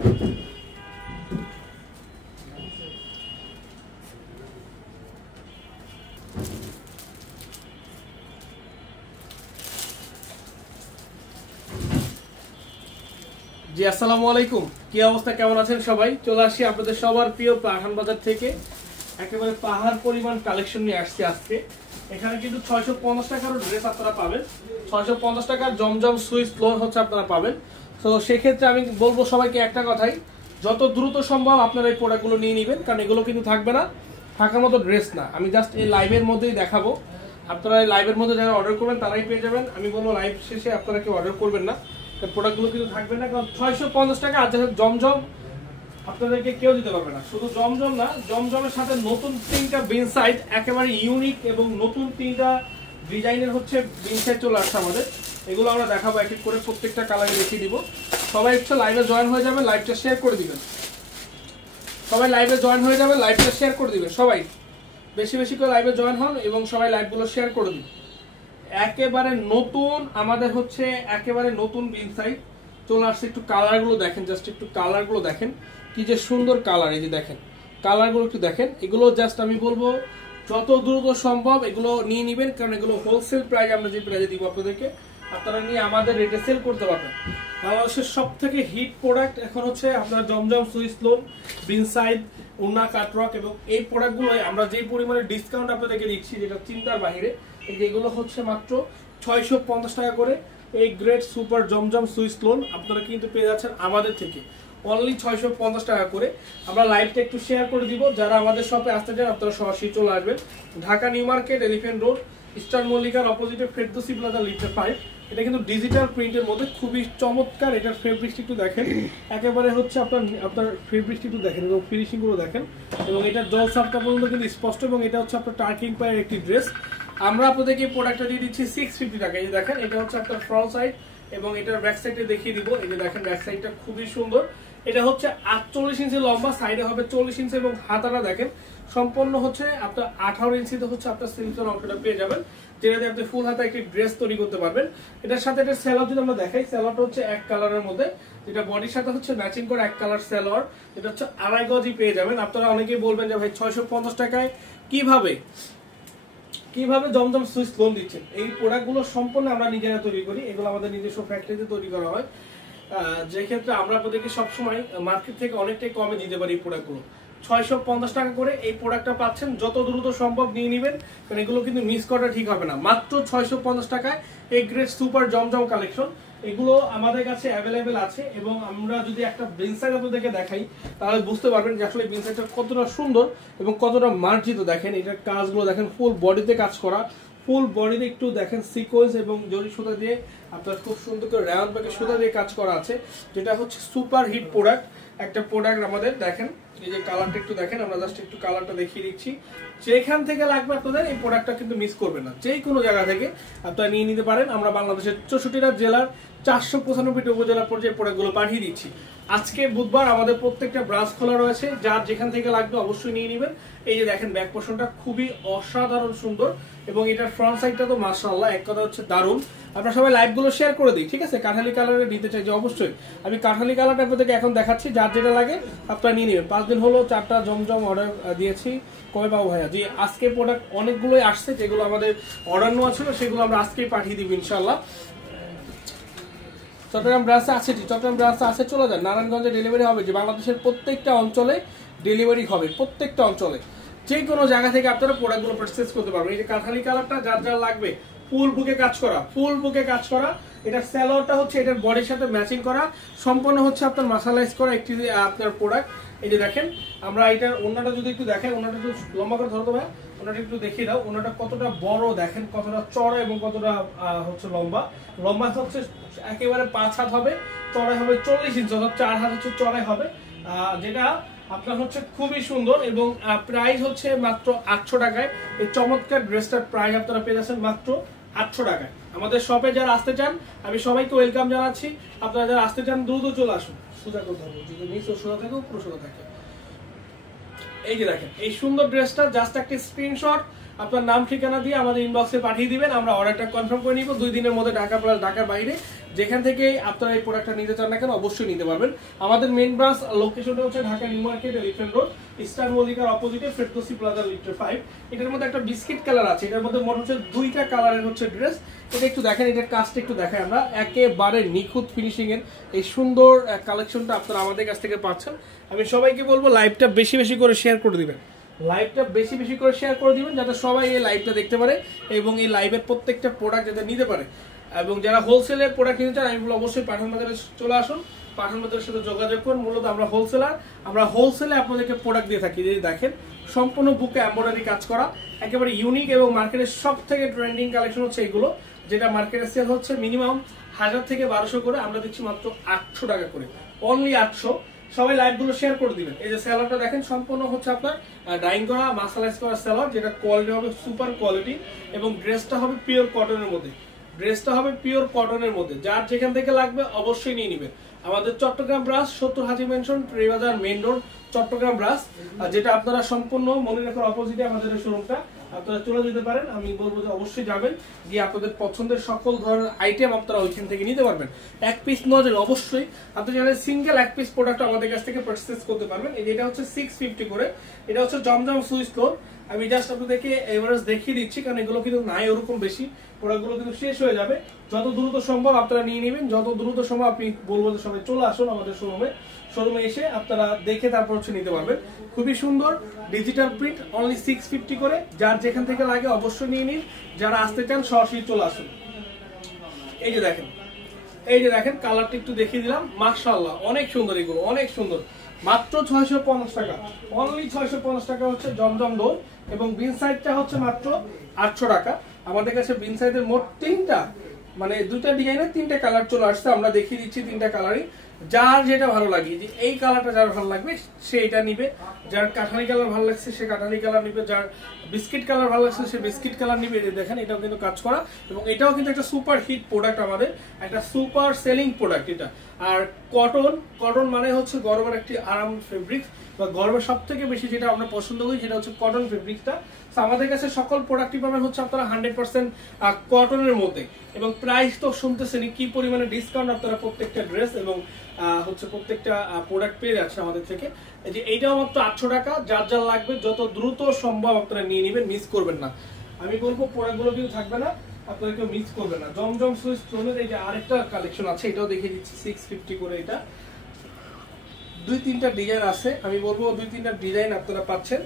জি আসসালামু আলাইকুম, কি অবস্থা, কেমন আছেন সবাই? চলে আসি আপনাদের সবার প্রিয় পাঠান বাজার থেকে একেবারে পাহাড় পরিমাণ কালেকশন নিয়ে আসছি আজকে। এখানে কিন্তু 650 টাকার ড্রেস আপনারা পাবেন, 650 টাকার জমজম সুইস লোন হচ্ছে আপনারা পাবেন। তো সেক্ষেত্রে আমি বলবো সবাইকে একটা কথাই, যত দ্রুত সম্ভব আপনারা এই প্রোডাক্টগুলো নিয়ে নেবেন, কারণ এগুলো কিন্তু থাকবে না, থাকার মতো ড্রেস না। আমি জাস্ট এই লাইভের মধ্যেই দেখাবো, আপনারা এই লাইভের মধ্যে যারা অর্ডার করবেন তারাই পেয়ে যাবেন। আমি বলবো লাইভ শেষে আপনারা কেউ অর্ডার করবেন না, প্রোডাক্টগুলো কিন্তু থাকবে না, কারণ 650 টাকা আর জমজম আপনাদেরকে কেউ দিতে পারবে না। শুধু জমজম না, জমজমের সাথে নতুন 3টা বিন সাইড একেবারে ইউনিক এবং নতুন 3টা ডিজাইনের হচ্ছে বিন সাইড চলে আসছে আমাদের। এগুলো আমরা দেখাবো এক এক করে, প্রত্যেকটা কালারে দেখিয়ে দিব। সবাই একটু লাইভে জয়েন হয়ে যাবেন, লাইভটা শেয়ার করে দিবেন। সবাই লাইভে জয়েন হয়ে যাবেন, লাইভটা শেয়ার করে দিবেন। সবাই বেশি বেশি করে লাইভে জয়েন হন এবং সবাই লাইভগুলো শেয়ার করে দিন। একেবারে নতুন আমাদের হচ্ছে একেবারে নতুন বিন সাইড চলে আসছে। একটু কালারগুলো দেখেন, জাস্ট একটু কালারগুলো দেখেন, কি যে সুন্দর কালার। এই যে দেখেন কালারগুলো একটু দেখেন। এগুলো জাস্ট আমি বলবো যত দ্রুত সম্ভব এগুলো নিয়ে নেবেন, কারণ এগুলো হোলসেল প্রাইস আমরা যে প্রাইসে দিব আপনাদেরকে, আপনারা নিয়ে আমাদের রেটে সেল করতে পারবেন। বাংলাদেশের সব থেকে হিট প্রোডাক্ট এখন হচ্ছে আপনার জমজম সুইস লোন, বিন সাইড, উন্না কাটরক, এবং এই প্রোডাক্টগুলো আমরা যে পরিমাণে ডিসকাউন্ট আপনাদেরকে দিচ্ছি যেটা চিন্তার বাহিরে। যেগুলো হচ্ছে মাত্র 650 টাকা করে এই গ্রেট সুপার জমজম সুইস লোন আপনারা কিন্তু পেয়ে যাচ্ছেন আমাদের থেকে অনলি 650 টাকা করে। আমরা লাইভটা একটু শেয়ার করে দিব, যারা আমাদের শপে আসতে চান আপনারা সরাসরি চলে আসবেন। Dhaka New Market, Elephant Road, Eastern মল্লিকার অপোজিটে ফেরদৌসী প্লাজা লিফট 5। এটা কিন্তু ডিজিটাল প্রিন্টের মধ্যে খুবই চমৎকার। এটার ফেব্রিকটা একটু দেখেন, একেবারে হচ্ছে আপনার ফেব্রিকটা একটু দেখেন এবং ফিনিশিং গুলো দেখেন, এবং এটা জল সাপটা পর্যন্ত কিন্তু স্পষ্ট। এবং এটা হচ্ছে আপনার টার্কিং পায়ের একটি ড্রেস। আমরা আপনাদেরকে প্রোডাক্টটা দিয়ে দিচ্ছি 650 টাকা। এই যে দেখেন, এটা হচ্ছে আপনার ফ্রন্ট সাইড এবং এটার ব্যাক সাইডে দেখিয়ে দিব। এই যে দেখেন ব্যাক সাইডটা খুবই সুন্দর। এটা হচ্ছে 48 ইঞ্চি লম্বা, সাইডে হবে 40 ইঞ্চি, এবং হাতাটা দেখেন সম্পূর্ণ হচ্ছে আপনার 18 ইঞ্চিতে হচ্ছে আপনার সিলিকন অংশটা পেয়ে যাবেন, যেটাতে আপনি ফুল হাতা একটি ড্রেস তৈরি করতে পারবেন। এটার সাথে এটা সেলর যদি আমরা দেখাই, সেলরটা হচ্ছে এক কালারের মধ্যে, যেটা বডির সাথে হচ্ছে ম্যাচিং করে এক কালার সেলর। এটা হচ্ছে 2.5 গজই পেয়ে যাবেন। আপনারা অনেকেই বলবেন যে ভাই 650 টাকায় কিভাবে জমজম সুইস লোন দিচ্ছেন। এই প্রোডাক্টগুলো সম্পূর্ণ আমরা নিজেরা তৈরি করি, এগুলো আমাদের নিজস্ব ফ্যাক্টরিতে তৈরি করা হয়, যে ক্ষেত্রে আমরা আপনাদেরকে সবসময় মার্কেট থেকে অনেকটাই কমে দিতে পারি। এই প্রোডাক্টগুলো 650 টাকা করে এই প্রোডাক্টটা পাচ্ছেন, যত দ্রুত সম্ভব নিয়ে নেবেন, কারণ এগুলো কিন্তু মিস করা ঠিক হবে না। মাত্র 650 টাকায় এই গ্রেট সুপার জমজম কালেকশন, এগুলো আমাদের কাছে অ্যাভেলেবেল আছে। এবং আমরা যদি একটা বিনসাইড আপনাদেরকে দেখাই তাহলে বুঝতে পারবেন যে আসলে বিনসাইডটা কতটা সুন্দর এবং কতটা মার্জিত। দেখেন এটার কাজগুলো দেখেন, ফুল বডিতে কাজ করা, ফুল বডিতে একটু দেখেন সিকোয়েন্স এবং জরি সুতা দিয়ে আপনার খুব সুন্দর করে রাউন্ড ব্যাকে সুতা দিয়ে কাজ করা আছে, যেটা হচ্ছে সুপার হিট প্রোডাক্ট একটা প্রোডাক্ট আমাদের। দেখেন এই যে কালারটা একটু দেখেন, আমরা জাস্ট একটু কালারটা দেখিয়ে দিচ্ছি। যেখান থেকে লাগবে আপনাদের এই প্রোডাক্টটা কিন্তু মিস করবেন না, যে কোনো জায়গা থেকে আপনারা নিয়ে নিতে পারেন। আমরা বাংলাদেশের 64টা জেলার 495টি উপজেলা পর্যায়ে প্রোডাক্টগুলো পাঠিয়ে দিচ্ছি। আজকে বুধবার আমাদের প্রত্যেকটা ব্রাঞ্চ খোলা রয়েছে, যার যেখান থেকে লাগবে অবশ্যই নিয়ে নেবেন। এই যে দেখেন ব্যাক পোর্শনটা খুবই অসাধারণ সুন্দর, এবং এটার ফ্রন্ট সাইডটা তো মাশাআল্লাহ, এক কথা হচ্ছে দারুণ। আমরা সবাই লাইভগুলো শেয়ার করে দিই, ঠিক আছে? কাঠালি কালারে নিতে চাই যে অবশ্যই আমি কাঠালি কালারটা আপনাদেরকে এখন দেখাচ্ছি, যার যেটা লাগে আপনারা নিয়ে নেবেন। 5 দিন হলো 4টা জমজম অর্ডার দিয়েছি। কবে পাবো ভাইয়া? যে আজকে প্রোডাক্ট অনেকগুলোই আসছে, যেগুলো আমাদের অর্ডার নেওয়া ছিল সেগুলো আমরা আজকেই পাঠিয়ে দিব ইনশাআল্লাহ। চট্টগ্রাম ব্রাঞ্চে আছে, চট্টগ্রাম ব্রাঞ্চে আছে, চলে যান। নারায়ণগঞ্জে ডেলিভারি হবে, যে বাংলাদেশের প্রত্যেকটা অঞ্চলে ডেলিভারি হবে, প্রত্যেকটা অঞ্চলে যে কোনো জায়গা থেকে আপনারা প্রোডাক্টগুলো পারচেজ করতে পারবেন। এই যে কাঠালি কালারটা যার যার লাগবে, ফুল বুকে কাজ করা, ফুল বুকে কাজ করা। এটা সেলরটা হচ্ছে এটার বডির সাথে ম্যাচিং করা, সম্পূর্ণ হচ্ছে আপনার মাসালাইজ করা একটি আপনার প্রোডাক্ট। এই যে দেখেন, আমরা এটার ওন্নাটা যদি একটু দেখেন, ওন্নাটা একটু লম্বা করে ধরতে হবে, ওনাটা একটু দেখিয়ে দাও। ওনাটা কতটা বড় দেখেন, কতটা চড়া এবং কতটা হচ্ছে লম্বা। লম্বা হচ্ছে একেবারে 5 হাত হবে, চড়াই হবে 40 ইঞ্চি, অর্থাৎ 4 হাত হচ্ছে চড়াই হবে, যেটা আপনার হচ্ছে খুবই সুন্দর। এবং প্রাইস হচ্ছে মাত্র 800 টাকায়। এই চমৎকার ড্রেসটার প্রাইস আপনারা পেয়ে যাচ্ছেন মাত্র 800 টাকায়। আমাদের শপে যারা আসতে চান আমি সবাইকে ওয়েলকাম জানাচ্ছি। আপনারা যারা আসতে চান দ্রুত চলে আসুন। সোজা করতে হবে, যদি নিচে সোজা থাকে উপরে সোজা থাকে। এই যে দেখেন এই সুন্দর ড্রেসটা, জাস্ট একটা স্ক্রিনশট আপনার নাম ঠিকানা দিয়ে আমাদের ইনবক্সে পাঠিয়ে দিবেন, আমরা অর্ডারটা কনফার্ম করে নিব। 2 দিনের মধ্যে ঢাকা প্লাস ঢাকার বাইরে যেখান থেকে আপনারা এই প্রোডাক্টটা নিতে চান না কেন অবশ্যই নিতে পারবেন। আমাদের মেইন ব্রাঞ্চ লোকেশনটা হচ্ছে Dhaka New Market Elephant Road Star মল্লিকার অপোজিটে ফেরদৌসি প্লাজা লিফট 5। এটার মধ্যে একটা বিস্কিট কালার আছে, এটার মধ্যে মোট হচ্ছে 2টা কালারের হচ্ছে ড্রেস। এটা একটু দেখেন, এটার কাজটা একটু দেখাই আমরা, একেবারে নিখুঁত ফিনিশিং এর এই সুন্দর কালেকশনটা আপনারা আমাদের কাছ থেকে পাচ্ছেন। আমি সবাইকে বলবো লাইভটা বেশি বেশি করে শেয়ার করে দিবেন, লাইভটা বেশি বেশি করে শেয়ার করে দিবেন যাতে সবাই এই লাইভটা দেখতে পারে এবং এই লাইভের প্রত্যেকটা প্রোডাক্ট যাতে নিতে পারে। এবং যারা হোলসেলে প্রোডাক্ট কিনতে চান আমি বলবো অবশ্যই পাঠান বাজারে চলে আসুন, পাঠান বাজারের সাথে যোগাযোগ করুন। মূলত আমরা হোলসেলার, আমরা হোলসেলে আপনাদেরকে প্রোডাক্ট দিয়ে থাকি। যদি দেখেন সম্পূর্ণ বুকে এমব্রয়ডারি কাজ করা, একেবারে ইউনিক এবং মার্কেটের সব থেকে ট্রেন্ডিং কালেকশন হচ্ছে এগুলো, যেটা মার্কেটে সেল হচ্ছে মিনিমাম 1000 থেকে 1200 করে, আমরা দিচ্ছি মাত্র 800 টাকা করে, অনলি 800। সবাই লাইভগুলো শেয়ার করে দিবেন। এই যে সেলারটা দেখেন সম্পূর্ণ হচ্ছে আপনার ডাইং করা মাসালাইজ করা সেলার, যেটা কোয়ালিটি হবে সুপার কোয়ালিটি এবং ড্রেসটা হবে পিওর কটনের মধ্যে, ড্রেসটা হবে পিওর কটনের মধ্যে। যার যেখান থেকে লাগবে অবশ্যই নিয়ে নেবেন। আমাদের চট্টগ্রাম ব্রাঞ্চ 70 হাজি মেনশন ট্রেবাজার মেইন রোড চট্টগ্রাম ব্রাঞ্চ, যেটা আপনারা সম্পূর্ণ মনে রাখার অপোজিটে আমাদের শোরুমটা, আপনারা চলে যেতে পারেন। আমি বলবো যে অবশ্যই যাবেন, গিয়ে আপনাদের পছন্দের সকল ধরনের আইটেম আপনারা ওইখান থেকে নিতে পারবেন। এক পিস নজর অবশ্যই আপনি চাইলে সিঙ্গেল এক পিস প্রোডাক্ট আমাদের কাছ থেকে পারচেজ করতে পারবেন। এই যেটা হচ্ছে 650 করে, এটা হচ্ছে জমজম সুইচ ফ্লোর। আমি জাস্ট আপনাদেরকে এভারেজ দেখিয়ে দিচ্ছি কারণ এগুলো কিন্তু নাই ওরকম বেশি, প্রোডাক্টগুলো কিন্তু শেষ হয়ে যাবে। যত দ্রুত সম্ভব আপনারা নিয়ে নেবেন, যত দ্রুত সম্ভব আপনি বলবো যে সবাই চলে আসুন আমাদের শোরুমে এসে আপনারা দেখে তারপর হচ্ছে নিতে পারবেন। খুবই সুন্দর ডিজিটাল প্রিন্ট, অনলি 650 করে। যার যেখান থেকে লাগে অবশ্যই নিয়ে নিন, যারা আসতে চান সরাসরি চলে আসুন। এই যে দেখেন, এই যে দেখেন কালারটা একটু দেখিয়ে দিলাম, মাশাআল্লাহ অনেক সুন্দর, এগুলো অনেক সুন্দর। মাত্র 650 টাকা, অনলি 650 টাকা হচ্ছে জমজম দোল। এবং বিন সাইডটা হচ্ছে মাত্র 800 টাকা। আমাদের কাছে বিন সাইডের মোট 3টা মানে 2টা ডিজাইনের 3টা কালার চলে আসছে, আমরা দেখিয়ে দিচ্ছি 3টা কালারই। যার যেটা ভালো লাগে, যে এই কালারটা যার ভালো লাগবে সে এটা নিবে, যার কাঠালি কালার ভালো লাগছে সে কাঠালি কালার নিবে, যার বিস্কিট কালার ভালো লাগছে সে বিস্কিট কালার নিবে। দেখেন এটাও কিন্তু কাজ করা এবং এটাও কিন্তু একটা সুপার হিট প্রোডাক্ট, আমাদের একটা সুপার সেলিং প্রোডাক্ট এটা। আর কটন মানে হচ্ছে গরমের একটি আরাম ফেব্রিক, বা গরমের সব থেকে বেশি যেটা আমরা পছন্দ করি সেটা হচ্ছে কটন ফেব্রিকটা। আমাদের কাছে সকল প্রোডাক্টই পাবেন হচ্ছে আপনারা 100% কটনের মধ্যে। এবং প্রাইস তো শুনতেছেন কি পরিমাণে ডিসকাউন্ট আপনারা প্রত্যেকটা ড্রেস এবং হচ্ছে প্রত্যেকটা প্রোডাক্ট পেয়ে যাচ্ছে আমাদের থেকে। যে এইটাও মাত্র 800 টাকা। যার যার লাগবে যত দ্রুত সম্ভব আপনারা নিয়ে নেবেন, মিস করবেন না। আমি বলবো প্রোডাক্টগুলো কিন্তু থাকবে না, আপনারা কেউ মিস করবেন না। জমজম সুইচ স্টোনের এই যে আরেকটা কালেকশন আছে, এটাও দেখিয়ে দিচ্ছি 650 করে। এটা 2-3টা ডিজাইন আছে, আমি বলবো 2-3টা ডিজাইন আপনারা পাচ্ছেন,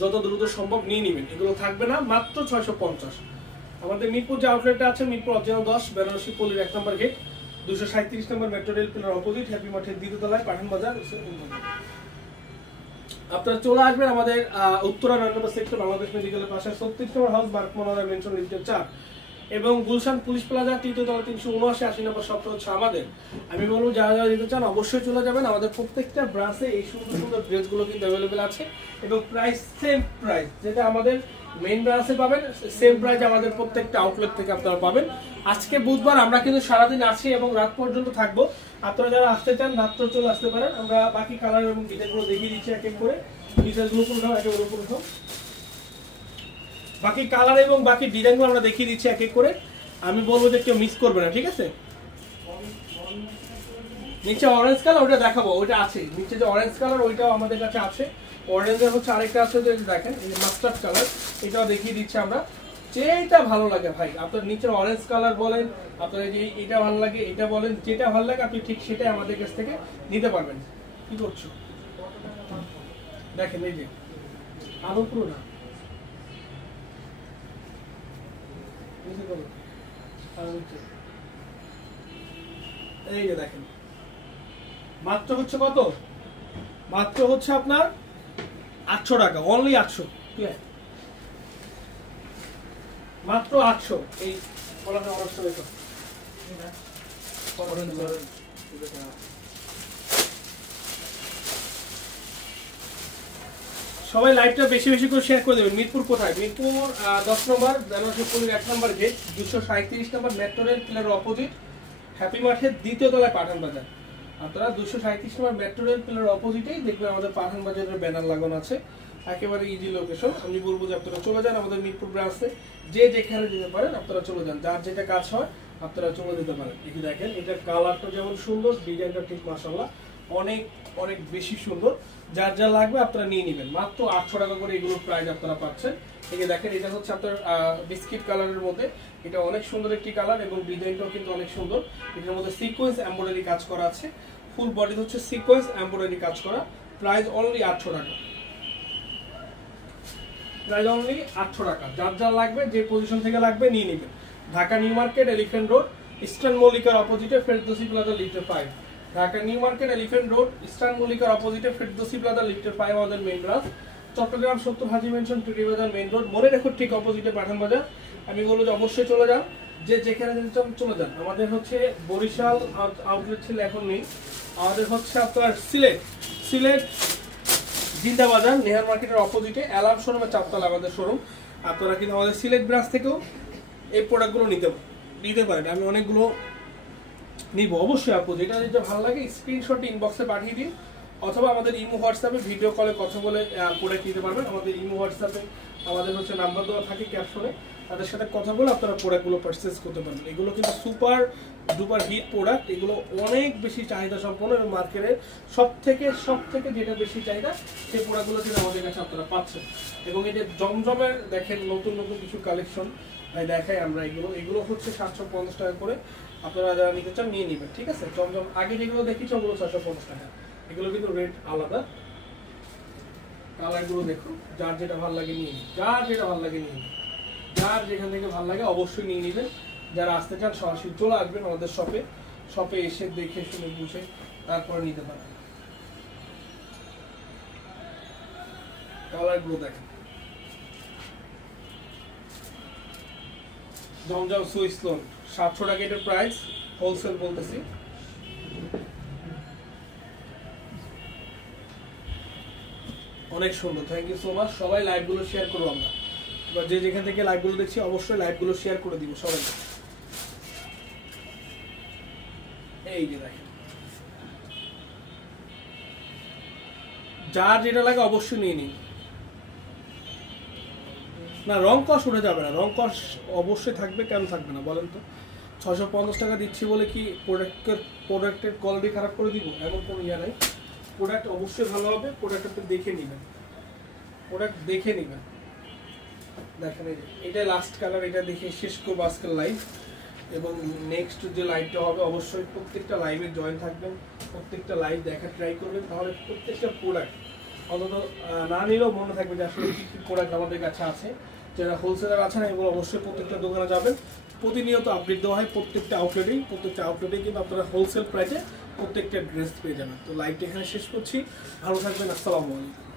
যত দ্রুত সম্ভব নিয়ে নেবেন। এগুলো থাকবে না, মাত্র 650। আমাদের মিরপুর যে আউটলেটটা আছে, মিরপুর অরিজিনাল 10 বেনারসি পল্লীর 1 নম্বর গেট 237 নম্বর metro rail pillar opposite Happy মার্টের দ্বিতীয় তলায় পাঠান বাজার। আপনারা চলে আসবেন আমাদের উত্তরা 9 নম্বর সেক্টর বাংলাদেশ মেডিকেলের পাশে 36 নম্বর হাউস বারকমানা মেনশন লিফটের 4 এবং গুলশান পুলিশ প্লাজা তৃতীয় তলা 379-80 নম্বর শপটা হচ্ছে আমাদের। আমি বলবো যারা যারা যেতে চান অবশ্যই চলে যাবেন। আমাদের প্রত্যেকটা ব্রাঞ্চে এই সুন্দর সুন্দর ড্রেসগুলো কিন্তু অ্যাভেলেবেল আছে এবং প্রাইস সেম প্রাইস, যেটা আমাদের মেইন ব্রাঞ্চে পাবেন সেম প্রাইস আমাদের প্রত্যেকটা আউটলেট থেকে আপনারা পাবেন। আজকে বুধবার আমরা কিন্তু সারাদিন আছি এবং রাত পর্যন্ত থাকবো। আপনারা যারা আসতে চান রাত্র চলে আসতে পারেন। আমরা বাকি কালার এবং ডিজাইনগুলো দেখিয়ে দিচ্ছি এক এক করে। ডিজাইনগুলো পুরো একেবারে পুরো বাকি কালার এবং বাকি ডিজাইনগুলো আমরা দেখিয়ে দিচ্ছি এক এক করে। আমি বলবো যে কেউ মিস করবে না, ঠিক আছে। নিচে অরেঞ্জ কালার ওইটা দেখাবো, ওইটা আছে নিচে যে অরেঞ্জ কালার ওইটাও আমাদের কাছে আছে। অরেঞ্জের হচ্ছে আরেকটা আছে, যে দেখেন এই যে মাস্টার্ড কালার, এটাও দেখিয়ে দিচ্ছি আমরা। যেটা ভালো লাগে ভাই, আপনার নিচে অরেঞ্জ কালার বলেন, আপনার যে এটা ভালো লাগে এটা বলেন, যেটা ভালো লাগে আপনি ঠিক সেটাই আমাদের কাছ থেকে নিতে পারবেন। কি করছো দেখেন, এই যে আলো পুরো না, এই যে দেখেন মাত্র হচ্ছে কত, মাত্র হচ্ছে আপনার 800 টাকা, অনলি 800, মাত্র 800। এই সবাই লাইভটা বেশি বেশি করে শেয়ার করে দেবেন। মিরপুর কোথায়? মিরপুর 10 নম্বর বেনারসি পল্লীর 1 নম্বর গেট 237 নম্বর metro rail pillar opposite Happy মার্টের দ্বিতীয় তলায় পাঠান বাজার। আপনারা 237 নম্বর মেট্রো রেল পিলার অপোজিটেই দেখবেন আমাদের পাঠান বাজারের ব্যানার লাগানো আছে, একেবারে ইজি লোকেশন। আমি বলবো যে আপনারা চলে যান আমাদের মিরপুর ব্রাঞ্চে, যে যেখানে যেতে পারেন আপনারা চলে যান, যার যেটা কাজ হয় আপনারা চলে দিতে পারেন। এই দেখেন এটা কালারটা যেমন সুন্দর, ডিজাইনটা ঠিক মাশাআল্লাহ অনেক অনেক বেশি সুন্দর। যার যা লাগবে আপনারা নিয়ে নেবেন। মাত্র 800 টাকা করে এগুলোর প্রাইস আপনারা পাচ্ছেন। এই যে দেখেন এটা হচ্ছে আপনার বিস্কিট কালারের মধ্যে, এটা অনেক সুন্দর একটি কালার এবং ডিজাইনটাও কিন্তু অনেক সুন্দর। এটার মধ্যে সিকোয়েন্স এমব্রয়ডারি কাজ করা আছে, ফুল বডি হচ্ছে সিকোয়েন্স এমব্রয়ডারি কাজ করা। প্রাইস অনলি 800 টাকা, প্রাইস অনলি 800 টাকা। যার যা লাগবে যে পজিশন থেকে লাগবে নিয়ে নেবেন। Dhaka New Market, Elephant Road, Eastern মল্লিকার অপোজিটে ফেরদৌসি প্লাজা লিফটের 5। Dhaka New Market, Elephant Road, Eastern মল্লিকার অপোজিটে ফেরদৌসি প্লাজা লিফটের 5 আমাদের main branch. Chittagong 70 Haji Mansion টুরি বাজার মেইন রোড, মনে রেখো ঠিক অপোজিটে পাঠান বাজার। আমি বলবো যে অবশ্যই চলে যান, যে যেখানে চলে যান। আমাদের হচ্ছে বরিশাল আউটলেট ছিল, এখন নেই। আমাদের হচ্ছে আপনার সিলেট জিন্দা বাজার নেহার মার্কেটের অপোজিটে অ্যালার্ম শোরুমের 4 তলা আমাদের শোরুম। আপনারা কিন্তু আমাদের সিলেট ব্রাঞ্চ থেকেও এই প্রোডাক্টগুলো নিতে পারেন। আমি অনেকগুলো নিব অবশ্যই। আপু যেটা যেটা ভালো লাগে স্ক্রিনশট ইনবক্সে পাঠিয়ে দিন, অথবা আমাদের ইমো হোয়াটসঅ্যাপে ভিডিও কলে কথা বলে প্রোডাক্ট নিতে পারবেন। আমাদের ইমো হোয়াটসঅ্যাপে আমাদের হচ্ছে নাম্বার দেওয়া থাকে ক্যাপশনে, তাদের সাথে কথা বলে আপনারা প্রোডাক্টগুলো পারচেজ করতে পারবেন। এগুলো কিন্তু সুপার ডুপার হিট প্রোডাক্ট, এগুলো অনেক বেশি চাহিদা সম্পন্ন এবং মার্কেটের সব থেকে যেটা বেশি চাহিদা সেই প্রোডাক্টগুলো কিন্তু আমাদের কাছে আপনারা পাচ্ছেন। এবং এই যে জমজমের দেখেন নতুন কিছু কালেকশন দেখাই আমরা। এগুলো হচ্ছে 750 টাকা করে, আপনারা যারা নিতে চান নিয়ে নেবেন, ঠিক আছে। জমজম আগে যেগুলো দেখেছি ওগুলো 650 টাকা, এগুলো কিন্তু রেট আলাদা। কালারগুলো দেখুন, যার যেটা ভালো লাগে নিয়ে নিন, যার যেখান থেকে ভালো লাগে অবশ্যই নিয়ে নেবেন। যারা আসতে চান সরাসরি চলে আসবেন আমাদের শপে এসে দেখে শুনে বুঝে তারপরে নিতে পারেন। কালারগুলো দেখেন, জমজম সুইস লোন 700 টাকা এটার প্রাইস, হোলসেল বলতেছি। অনেক সুন্দর, থ্যাংক ইউ সো মাচ। সবাই লাইভগুলো শেয়ার করবো আমরা, এবার যে যেখান থেকে লাইভগুলো দেখছি অবশ্যই লাইভগুলো শেয়ার করে দিব সবাই। এই যে দেখেন, যার যেটা লাগে অবশ্যই নিয়ে নিন। না রং কস উঠে যাবে না, রং কস অবশ্যই থাকবে, কেন থাকবে না বলেন তো। 650 টাকা দিচ্ছি বলে কি প্রোডাক্টের কোয়ালিটি খারাপ করে দিব এমন কোনো ইয়া নাই। প্রোডাক্ট অবশ্যই ভালো হবে, প্রোডাক্ট আপনি দেখে নেবেন। দেখেন এই যে এটা লাস্ট কালার, এটা দেখে শেষ করবো আজকের লাইভ। এবং নেক্সট যে লাইভটা হবে অবশ্যই প্রত্যেকটা লাইভে জয়েন থাকবেন, প্রত্যেকটা লাইভ দেখা ট্রাই করবেন, তাহলে প্রত্যেকটা প্রোডাক্ট অন্তত না নিলেও মনে থাকবে যে আসলে কী প্রোডাক্ট আমাদের কাছে আছে। যারা হোলসেলার আছেন এগুলো অবশ্যই প্রত্যেকটা দোকানে যাবেন, প্রতিনিয়ত আপডেট দেওয়া হয় প্রত্যেকটা আউটলেটেই কিন্তু আপনারা হোলসেল প্রাইসে প্রত্যেকটা ড্রেস পেয়ে যাবেন। তো লাইভটা এখানে শেষ করছি, ভালো থাকবেন, আসসালামু আলাইকুম।